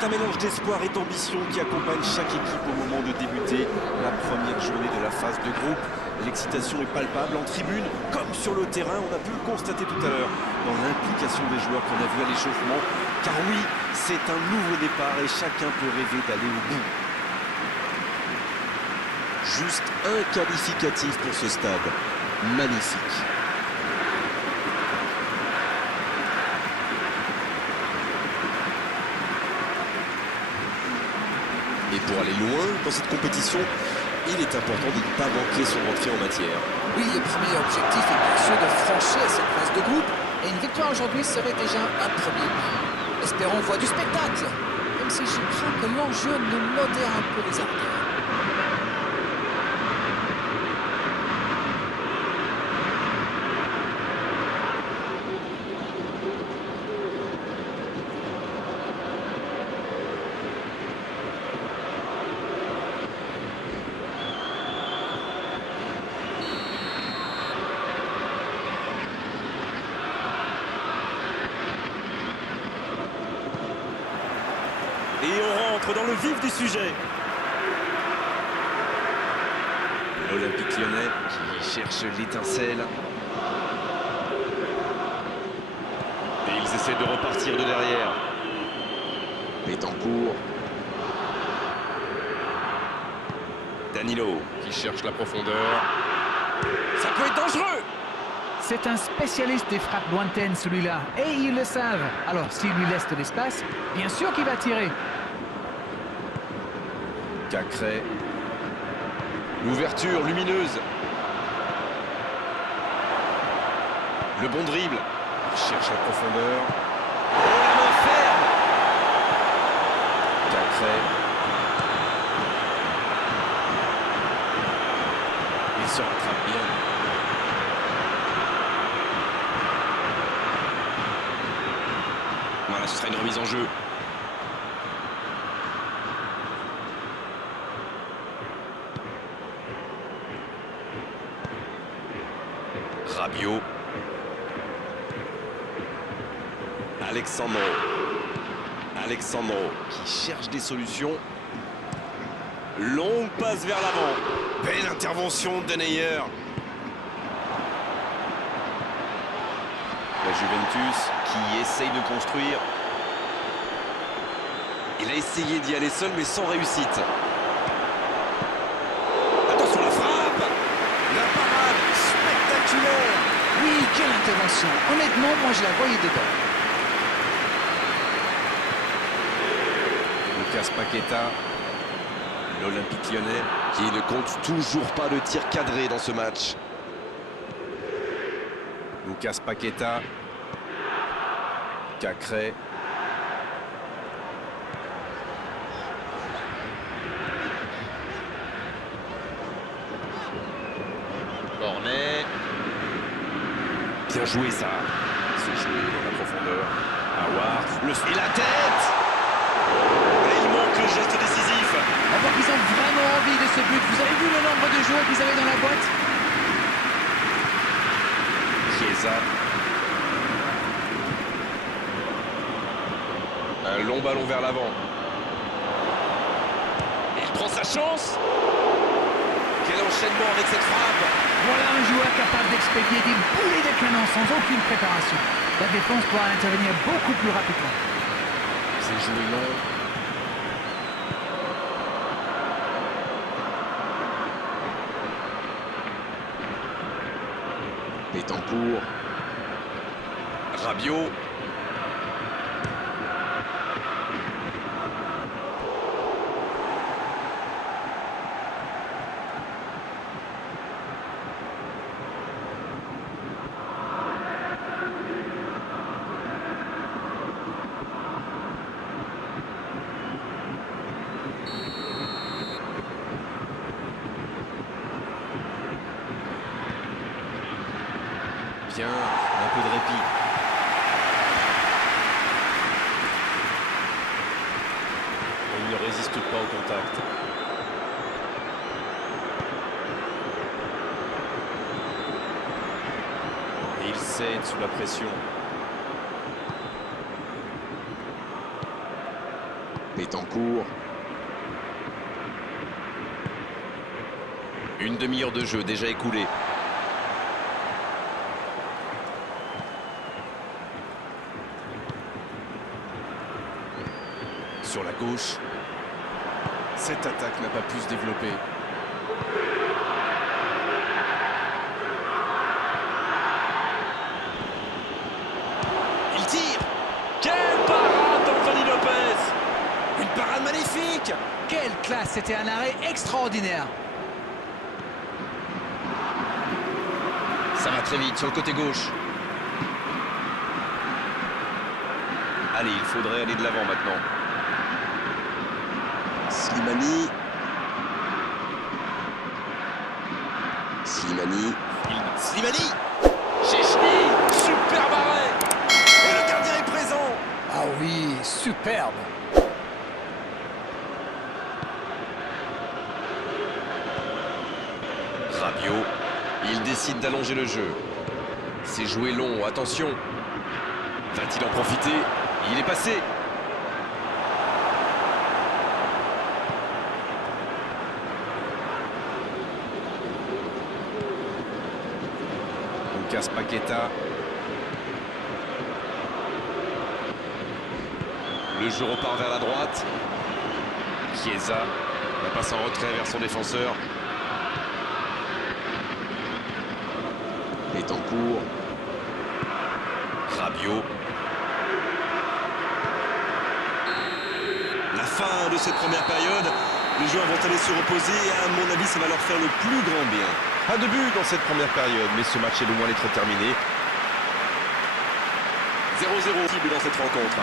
C'est un mélange d'espoir et d'ambition qui accompagne chaque équipe au moment de débuter la première journée de la phase de groupe. L'excitation est palpable en tribune comme sur le terrain. On a pu le constater tout à l'heure dans l'implication des joueurs qu'on a vu à l'échauffement. Car oui, c'est un nouveau départ et chacun peut rêver d'aller au bout. Juste un qualificatif pour ce stade. Magnifique. Et pour aller loin dans cette compétition, il est important de ne pas manquer son entrée en matière. Oui, le premier objectif est bien sûr de franchir cette phase de groupe. Et une victoire aujourd'hui serait déjà un premier pas. Espérons voir du spectacle, même si je crains que l'enjeu nous modère un peu les artères. Et on rentre dans le vif du sujet. L'Olympique Lyonnais qui cherche l'étincelle. Et ils essaient de repartir de derrière. Betancourt. Danilo qui cherche la profondeur. Ça peut être dangereux. C'est un spécialiste des frappes lointaines, celui-là. Et ils le savent. Alors, s'il lui laisse de l'espace, bien sûr qu'il va tirer. Cacré. L'ouverture lumineuse. Le bon dribble. Il cherche la profondeur. Oh, la main ferme. Cacré. Il se rattrape bien. Voilà, ce sera une remise en jeu. Rabiot. Alexandro qui cherche des solutions. Longue passe vers l'avant. Belle intervention de Neuer. La Juventus qui essaye de construire. Il a essayé d'y aller seul mais sans réussite. Attention la frappe. La parade spectaculaire. Oui, quelle intervention. Honnêtement, moi je la voyais dedans. Lucas Paqueta. L'Olympique Lyonnais qui ne compte toujours pas de tir cadré dans ce match. Lucas Paqueta. Cacré. Cornet. Bien joué ça. C'est joué dans la profondeur. Awar. Et la tête. Et il manque le geste décisif. On voit qu'ils ont vraiment envie de ce but. Vous avez vu le nombre de joueurs qu'ils avaient dans la boîte? Chiesa. Un long ballon vers l'avant. Il prend sa chance. Quel enchaînement avec cette frappe. Voilà un joueur capable d'expédier des boulets de canon sans aucune préparation. La défense doit intervenir beaucoup plus rapidement. C'est joué long. Betancourt. Rabiot. Bien, un peu de répit. Il ne résiste pas au contact. Et il cède sous la pression. Betancourt. Une demi-heure de jeu déjà écoulée. Sur la gauche. Cette attaque n'a pas pu se développer. Il tire. Quelle parade d'Anthony Lopez! Une parade magnifique! Quelle classe! C'était un arrêt extraordinaire. Ça va très vite sur le côté gauche. Allez, il faudrait aller de l'avant maintenant. Slimani. Slimani. Slimani! Chechny! Superbe arrêt! Et le gardien est présent! Ah oui, superbe. Rabiot, il décide d'allonger le jeu. C'est joué long, attention. Va-t-il en profiter? Il est passé. Lucas Paqueta. Le jeu repart vers la droite. Chiesa. La passe en retrait vers son défenseur. Betancourt. Rabiot. La fin de cette première période, les joueurs vont aller se reposer et à mon avis ça va leur faire le plus grand bien. Pas de but dans cette première période, mais ce match est loin d'être terminé. 0-0 cible dans cette rencontre.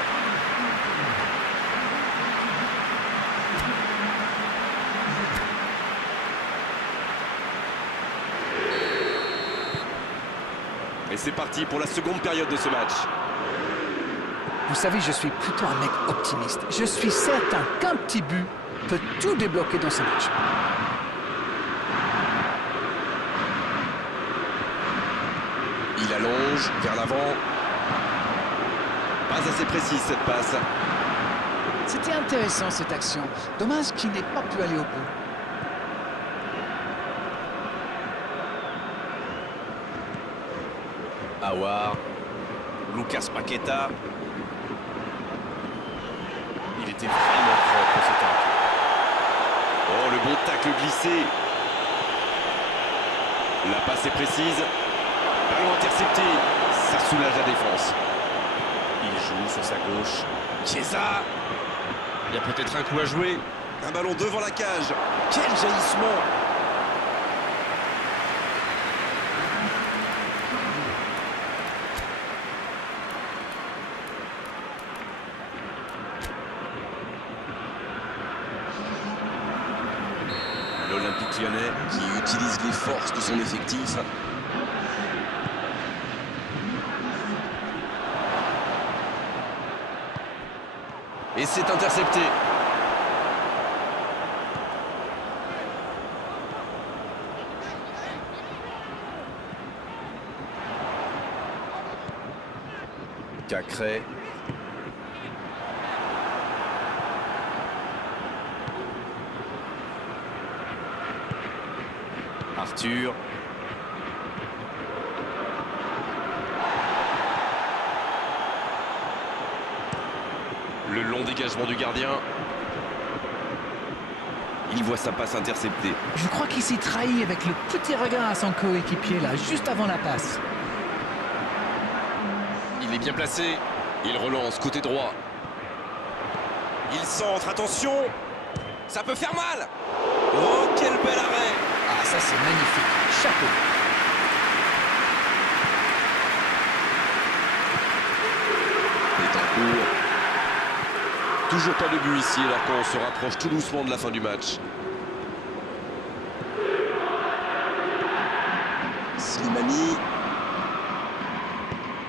Et c'est parti pour la seconde période de ce match. Vous savez, je suis plutôt un mec optimiste. Je suis certain qu'un petit but peut tout débloquer dans ce match. Il allonge vers l'avant. Pas assez précise cette passe. C'était intéressant cette action. Dommage qu'il n'ait pas pu aller au bout. Aouar. Lucas Paqueta. Il était vraiment propre ce tacle. Oh, le bon tacle glissé. La passe est précise. Ballon intercepté. Ça soulage la défense. Il joue sur sa gauche. Chiesa. Il y a peut-être un coup à jouer. Un ballon devant la cage. Quel jaillissement! L'Olympique Lyonnais Qui utilise les forces de son effectif. et c'est intercepté. Cacré. Arthur. Le long dégagement du gardien. Il voit sa passe interceptée. Je crois qu'il s'y trahit avec le petit regard à son coéquipier là, juste avant la passe. Il est bien placé. Il relance côté droit. Il centre, attention! Ça peut faire mal! Oh, quel bel arrêt! Ah, ça c'est magnifique. Chapeau. Betancourt. Toujours pas de but ici alors qu'on se rapproche tout doucement de la fin du match. Slimani.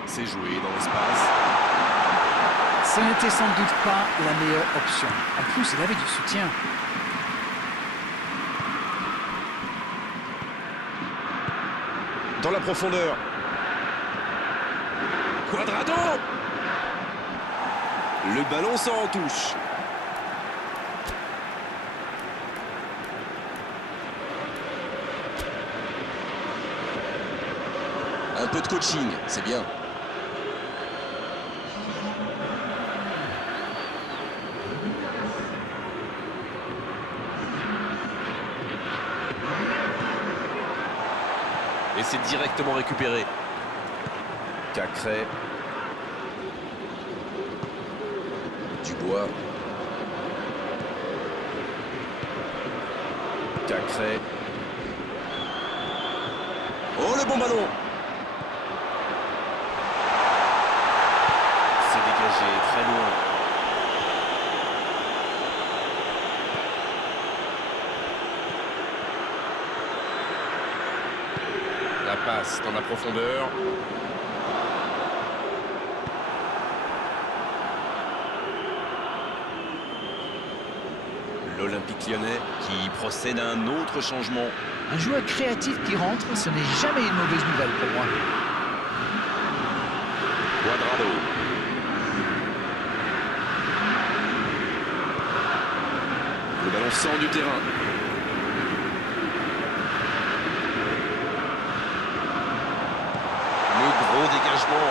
C'est joué dans l'espace. Ce n'était sans doute pas la meilleure option. En plus, il avait du soutien. Dans la profondeur. Quadrado! Le ballon sort en touche. peu de coaching, c'est bien. Et c'est directement récupéré. Cacré. Dubois. Cacré. Oh, le bon ballon! C'est dégagé très loin. La passe dans la profondeur. L'Olympique Lyonnais qui procède à un autre changement. Un joueur créatif qui rentre, ce n'est jamais une mauvaise nouvelle pour moi. Cuadrado. Le ballon sort du terrain. Le gros dégagement.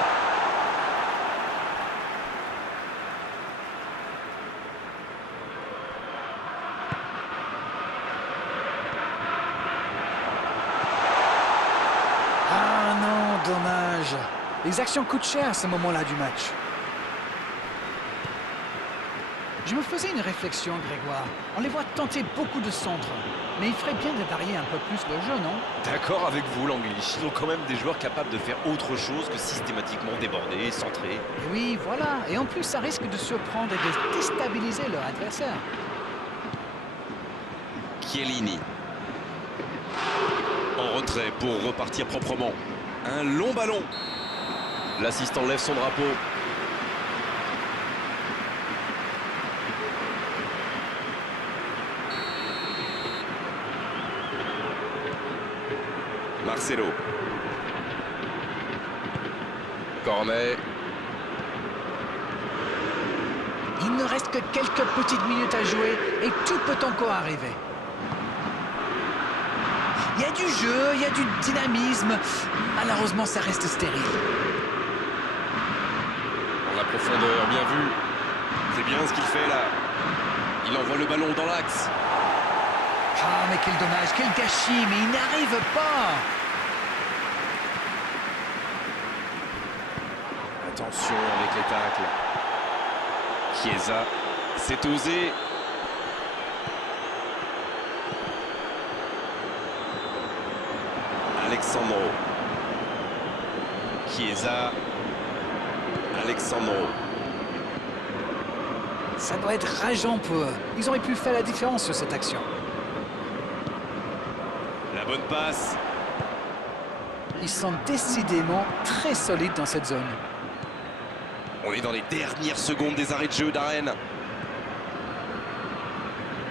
Ah non, dommage. Les actions coûtent cher à ce moment-là du match. Je me faisais une réflexion, Grégoire. On les voit tenter beaucoup de centres. Mais il ferait bien de varier un peu plus le jeu, non? D'accord avec vous, Langlish. Ils ont quand même des joueurs capables de faire autre chose que systématiquement déborder, centrer. Et oui, voilà. Et en plus, ça risque de surprendre et de déstabiliser leur adversaire. Chiellini. En retrait pour repartir proprement. Un long ballon. L'assistant lève son drapeau. Marcelo. Cornet. Il ne reste que quelques petites minutes à jouer et tout peut encore arriver. Il y a du jeu, il y a du dynamisme. Malheureusement, ça reste stérile. Dans la profondeur, bien vu. C'est bien ce qu'il fait là. Il envoie le ballon dans l'axe. Ah, mais quel dommage, quel gâchis, mais il n'arrive pas. Attention avec les tacles. Chiesa. C'est osé. Alexandro. Chiesa. Alexandro. Ça doit être rageant pour eux. Ils auraient pu faire la différence sur cette action. La bonne passe. Ils sont décidément très solides dans cette zone. On est dans les dernières secondes des arrêts de jeu d'Arène.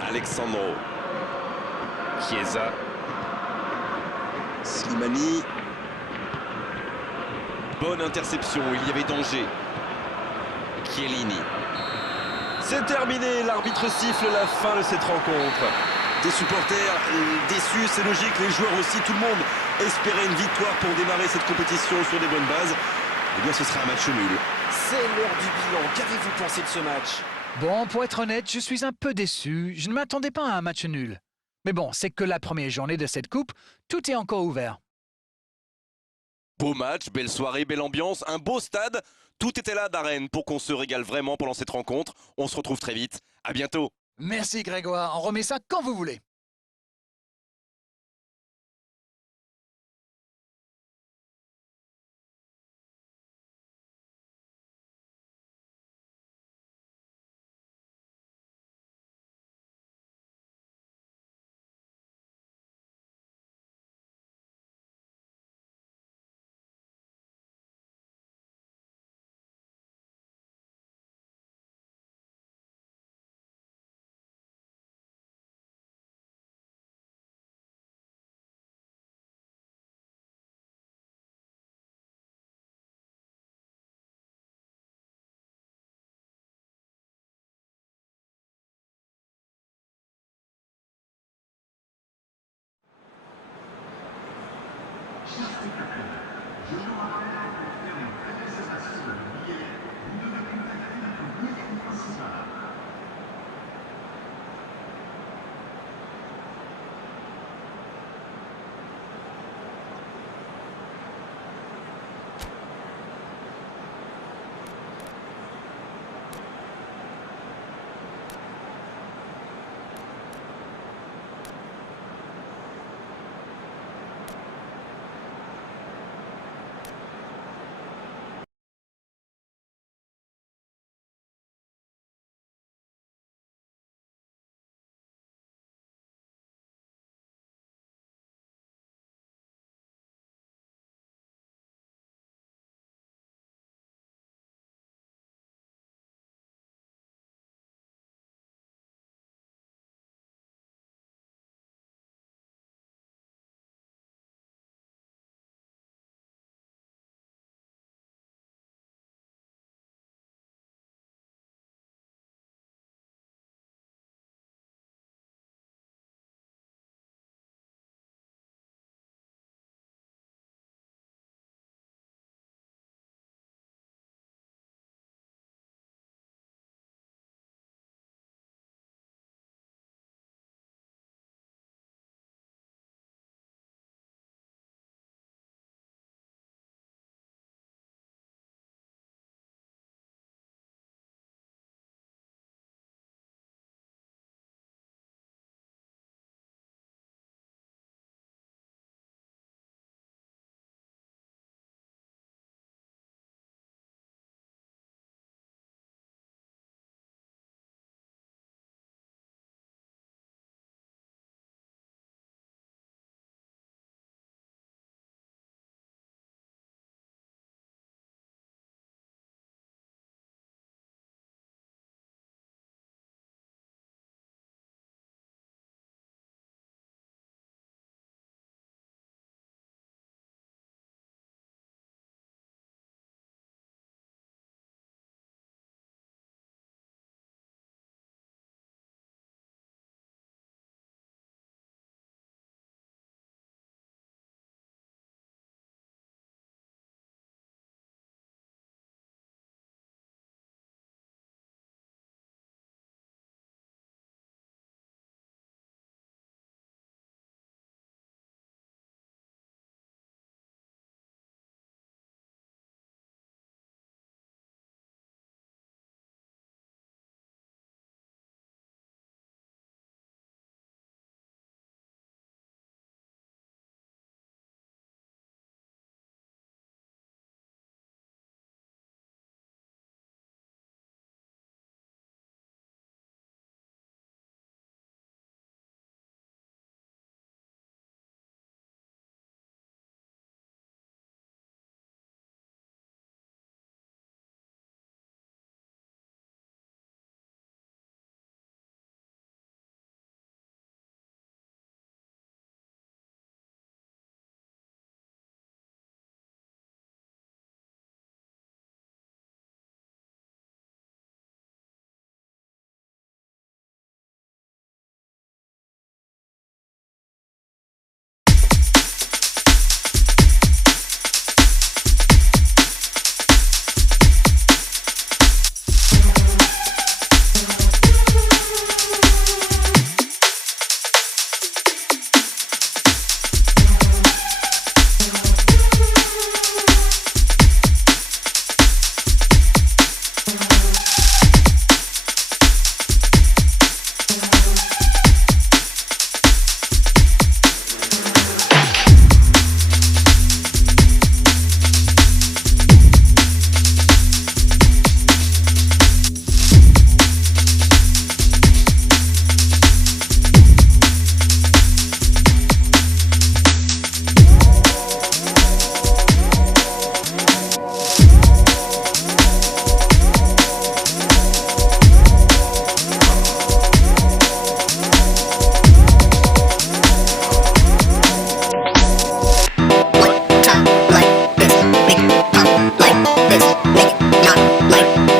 Alexandro. Chiesa. Slimani. Bonne interception, il y avait danger. Chiellini. C'est terminé, l'arbitre siffle la fin de cette rencontre. Des supporters déçus, c'est logique, les joueurs aussi, tout le monde espérait une victoire pour démarrer cette compétition sur des bonnes bases. Eh bien, ce sera un match nul. C'est l'heure du bilan. Qu'avez-vous pensé de ce match? Bon, pour être honnête, je suis un peu déçu. Je ne m'attendais pas à un match nul. Mais bon, c'est que la première journée de cette coupe. Tout est encore ouvert. Beau match, belle soirée, belle ambiance, un beau stade. Tout était là d'Arène pour qu'on se régale vraiment pendant cette rencontre. On se retrouve très vite. À bientôt. Merci Grégoire, on remet ça quand vous voulez.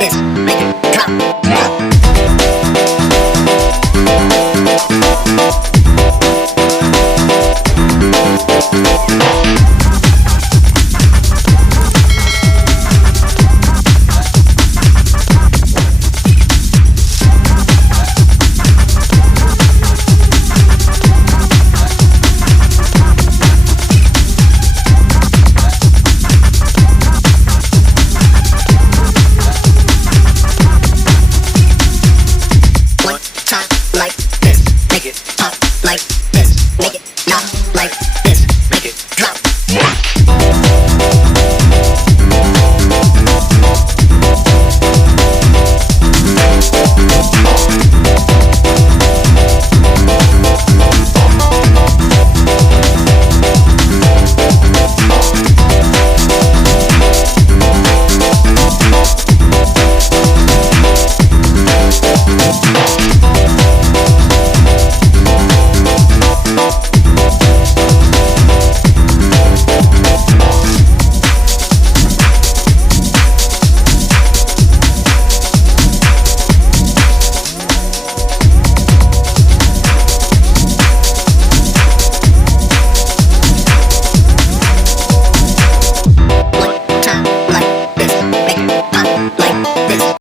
is.